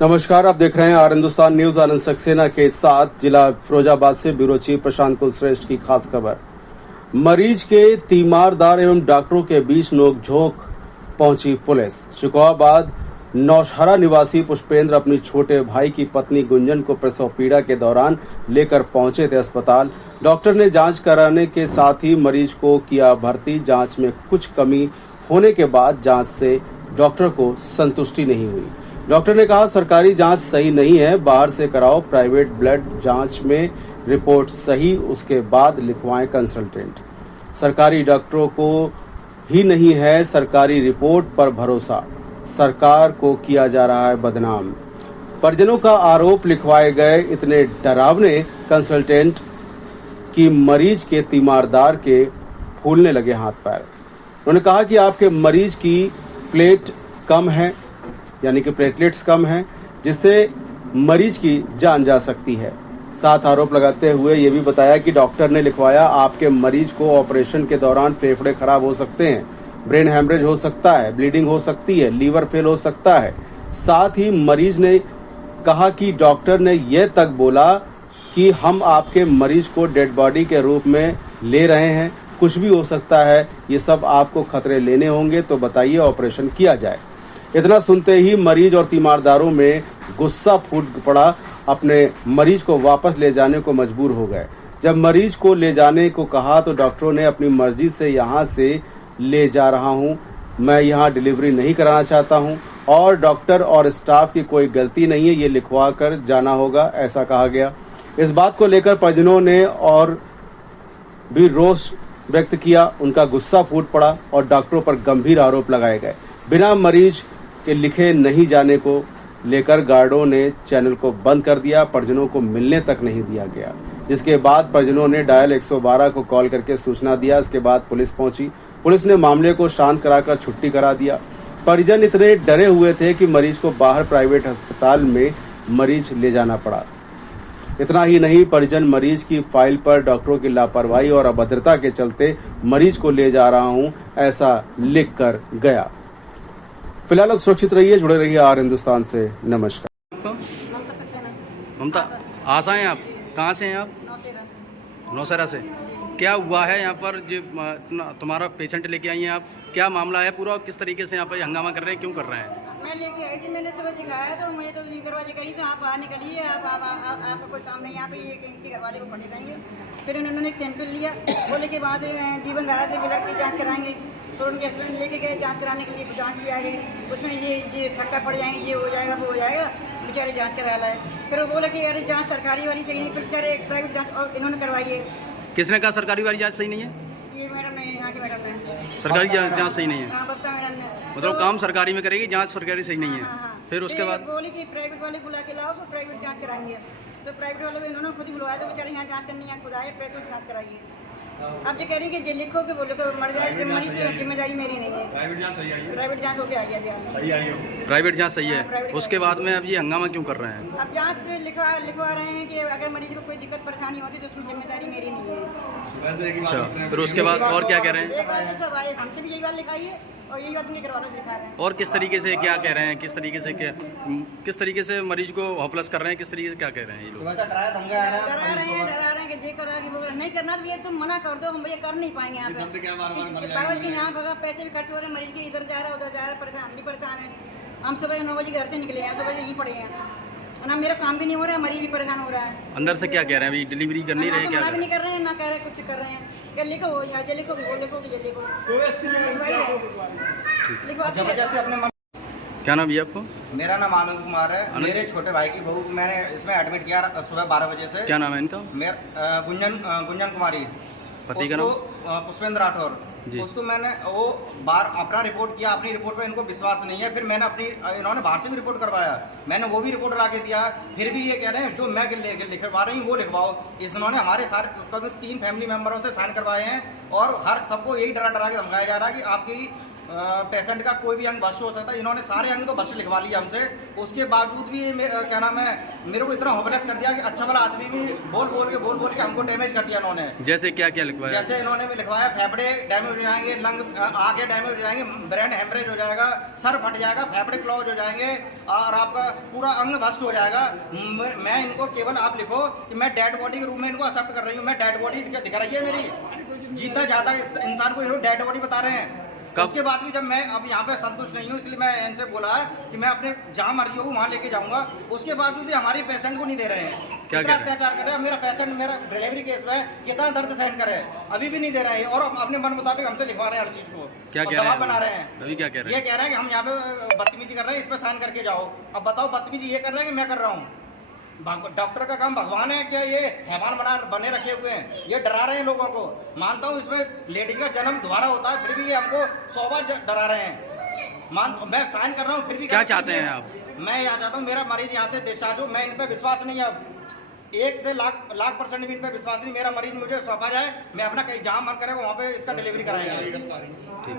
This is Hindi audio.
नमस्कार, आप देख रहे हैं आर हिंदुस्तान न्यूज। आनंद सक्सेना के साथ जिला फिरोजाबाद से ब्यूरो चीफ प्रशांत कुलश्रेष्ठ की खास खबर। मरीज के तीमारदार एवं डॉक्टरों के बीच नोकझोंक पहुंची पुलिस। शिकोहाबाद नौशहरा निवासी पुष्पेंद्र अपनी छोटे भाई की पत्नी गुंजन को प्रसव पीड़ा के दौरान लेकर पहुंचे थे अस्पताल। डॉक्टर ने जांच कराने के साथ ही मरीज को किया भर्ती। जांच में कुछ कमी होने के बाद जांच से डॉक्टर को संतुष्टि नहीं हुई। डॉक्टर ने कहा सरकारी जांच सही नहीं है, बाहर से कराओ। प्राइवेट ब्लड जांच में रिपोर्ट सही, उसके बाद लिखवाएं कंसल्टेंट। सरकारी डॉक्टरों को ही नहीं है सरकारी रिपोर्ट पर भरोसा, सरकार को किया जा रहा है बदनाम। परिजनों का आरोप, लिखवाए गए इतने डरावने कंसल्टेंट कि मरीज के तीमारदार के फूलने लगे हाथ पैर। उन्होंने कहा कि आपके मरीज की प्लेट कम है, यानी कि प्लेटलेट्स कम हैं, जिससे मरीज की जान जा सकती है। साथ आरोप लगाते हुए ये भी बताया कि डॉक्टर ने लिखवाया आपके मरीज को ऑपरेशन के दौरान फेफड़े खराब हो सकते हैं, ब्रेन हैमरेज हो सकता है, ब्लीडिंग हो सकती है, लीवर फेल हो सकता है। साथ ही मरीज ने कहा कि डॉक्टर ने यह तक बोला कि हम आपके मरीज को डेड बॉडी के रूप में ले रहे हैं, कुछ भी हो सकता है, ये सब आपको खतरे लेने होंगे तो बताइए, ऑपरेशन किया जाए। इतना सुनते ही मरीज और तीमारदारों में गुस्सा फूट पड़ा, अपने मरीज को वापस ले जाने को मजबूर हो गए। जब मरीज को ले जाने को कहा तो डॉक्टरों ने अपनी मर्जी से यहाँ से ले जा रहा हूँ, मैं यहाँ डिलीवरी नहीं कराना चाहता हूँ और डॉक्टर और स्टाफ की कोई गलती नहीं है, ये लिखवा कर जाना होगा, ऐसा कहा गया। इस बात को लेकर परिजनों ने और भी रोष व्यक्त किया, उनका गुस्सा फूट पड़ा और डॉक्टरों पर गंभीर आरोप लगाए गए। बिना मरीज के लिखे नहीं जाने को लेकर गार्डों ने चैनल को बंद कर दिया, परिजनों को मिलने तक नहीं दिया गया, जिसके बाद परिजनों ने डायल 112 को कॉल करके सूचना दिया। इसके बाद पुलिस पहुंची। पुलिस ने मामले को शांत कराकर छुट्टी करा दिया। परिजन इतने डरे हुए थे कि मरीज को बाहर प्राइवेट अस्पताल में मरीज ले जाना पड़ा। इतना ही नहीं, परिजन मरीज की फाइल पर डॉक्टरों की लापरवाही और अभद्रता के चलते मरीज को ले जा रहा हूं, ऐसा लिख कर गया। फिलहाल अब सुरक्षित रहिए, जुड़े रहिए आर हिंदुस्तान से। नमस्कार। ममता, आशा हैं आप? कहाँ से हैं आप? नौशहरा से। क्या हुआ है यहाँ पर? जो तुम्हारा पेशेंट लेके आई हैं आप, क्या मामला है पूरा? किस तरीके से यहाँ पर हंगामा कर रहे हैं, क्यों कर रहे हैं? मैं लेके आई थी, मैंने सुबह दिखाया तो मुझे तो दरवाजे करी तो आप बाहर निकलिए, आपका कोई काम नहीं, यहाँ पे ये घर वाले को पड़े रहेंगे। फिर उन्होंने सैंपल लिया, बोले कि वहाँ से जीवन धारा से ब्लड की जाँच कराएंगे। तो उनके हस्बैंड लेके गए जांच कराने के लिए, जांच भी आ गई, उसमें ये थक्का पड़ जाएंगे, ये हो जाएगा, वो हो जाएगा, बेचारे जांच करा लाए। फिर वो बोला कि यार जांच सरकारी वाली सही नहीं, फिर बेचारे प्राइवेट जांच और इन्होंने करवाई है। किसने कहा सरकारी वाली जांच सही नहीं है? ये मैडम ने, यहाँ की मैडम ने। सरकारी जांच सही नहीं है? हाँ, बता मैडम ने। मतलब काम सरकारी में करेगी, जांच सरकारी सही नहीं है। फिर उसके बाद बोली कि प्राइवेट वाले बुला के लाओ तो प्राइवेट जाँच कराएंगे। तो प्राइवेट वालों को इन्होंने खुद ही बुलवाया, तो बेचारे यहाँ जाँच करनी है, खुद आए, पैसों की जाँच कराइए। अब ये कह रही है कि लिखो कि बोलो कि मर जाए, कि मरीज की जिम्मेदारी मेरी नहीं है। प्राइवेट जांच सही आई है, प्राइवेट जांच होके आ गया बिहार में, सही आई है, प्राइवेट जांच सही है। उसके बाद में अब ये हंगामा क्यों कर रहे हैं? अब जांच पे लिखवा रहे हैं कि अगर मरीज को कोई दिक्कत परेशानी होती तो उसमें जिम्मेदारी मेरी नहीं है। अच्छा, फिर उसके बाद और क्या कह रहे हैं? एक बात तो सब आए, हमसे भी यही बात लिखाई है और यही बात उनके घरवालों से लिखा रहे हैं। और किस तरीके से क्या कह रहे हैं, किस तरीके से मरीज को होपलेस कर रहे हैं, किस तरीके से क्या कह रहे हैं ये लोग? डरा रहे हैं कि जे करा कि वो नहीं करना, तो ये तुम मना कर दो, हम ये कर नहीं पाएंगे। यहाँ पे कागज के यहाँ भगा, पैसे भी खर्च हो रहे हैं, मरीज के इधर जा रहा है उधर जा रहा है, परेशान, हम भी परेशान है। हम सुबह 9 बजे घर से निकले हैं, सुबह यहीं पड़े हैं ना, मेरा काम भी नहीं हो रहा है, मरीज भी परेशान हो रहा है। अंदर से क्या कह रहे हैं? अभी डिलीवरी कर नहीं रहे, क्या भी नहीं कर रहे हैं, ना कह रहे कुछ कर रहे हैं, क्या लिखो हो या जे लिखो वो लिखो ये लिखो। क्या नाम है आपको? मेरा नाम आनंद कुमार है। मेरे छोटे भाई की बहू मैंने इसमें एडमिट किया सुबह 12 बजे से। क्या नाम है इनका? गुंजन कुमारी। पति का नाम? पुष्पेंद्र राठौर। उसको मैंने वो बार अपना रिपोर्ट किया, अपनी रिपोर्ट पे इनको विश्वास नहीं है। फिर मैंने इन्होंने बाहर से भी रिपोर्ट करवाया, मैंने वो भी रिपोर्ट ला के दिया। फिर भी ये कह रहे हैं जो मैं लिखवा रही हूँ वो लिखवाओ। इन्होंने हमारे सारे 3 फैमिली मेम्बरों से साइन करवाए हैं और हर सबको यही डरा के धमकाया जा रहा है कि आपकी पेशेंट का कोई भी अंग भस्म हो सकता है। इन्होंने सारे अंग तो भस्म लिखवा लिए हमसे, उसके बावजूद भी ये क्या नाम है, मेरे को इतना होपलेस कर दिया कि अच्छा वाला आदमी भी बोल बोल के हमको डैमेज कर दिया इन्होंने। जैसे क्या क्या लिखवाया? जैसे इन्होंने भी लिखवाया फेफड़े डैमेज हो जाएंगे, लंग आगे डैमेज हो जाएंगे, ब्रेन हेमरेज हो जाएगा, सर फट जाएगा, फेफड़े क्लोज हो जाएंगे और आपका पूरा अंग भस्म हो जाएगा। मैं इनको केवल आप लिखो कि मैं डेड बॉडी के रूप में इनको एक्सेप्ट कर रही हूँ, मैं डेड बॉडी दिखा रही है मेरी, जीता जाता इंसान को इन्होंने डेड बॉडी बता रहे हैं। उसके बाद भी जब मैं अब यहाँ पे संतुष्ट नहीं हूँ, इसलिए मैं इनसे बोला है कि मैं अपने जहाँ मर्जी हो वहाँ लेके जाऊँगा। उसके बावजूद भी हमारे पेशेंट को नहीं दे रहे हैं, कितना अत्याचार कर रहे हैं। मेरा पेशेंट मेरा डिलीवरी केस में कितना दर्द सहन करे, अभी भी नहीं दे रहे हैं और अपने मन मुताबिक हमसे लिखवा रहे हैं हर चीज़ को। क्या कह रहे हैं? बना रहे हैं। अभी क्या कह रहे हैं? ये कह रहे हैं कि हम यहाँ पे बदतमीजी कर रहे हैं, इस पर साइन करके जाओ। अब बताओ बदतमीजी ये कर रहे हैं कि मैं कर रहा हूँ? डॉक्टर का काम भगवान है क्या? ये हैवान बने रखे हुए हैं, ये डरा रहे हैं लोगों को। मानता हूँ इसमें लेडीज का जन्म दोबारा होता है, फिर भी ये हमको 100 बार डरा रहे हैं। मैं साइन कर रहा हूँ फिर भी। क्या चाहते हैं आप? मैं यहाँ चाहता हूँ मेरा मरीज यहाँ से डिस्चार्ज हो। मैं इन पे विश्वास नहीं है, अब 1 से लाख% भी इन पे विश्वास नहीं। मेरा मरीज मुझे सौंपा जाए, मैं अपना कहीं जहाँ मन करे वहाँ पे इसका डिलीवरी कराएंगे। ठीक।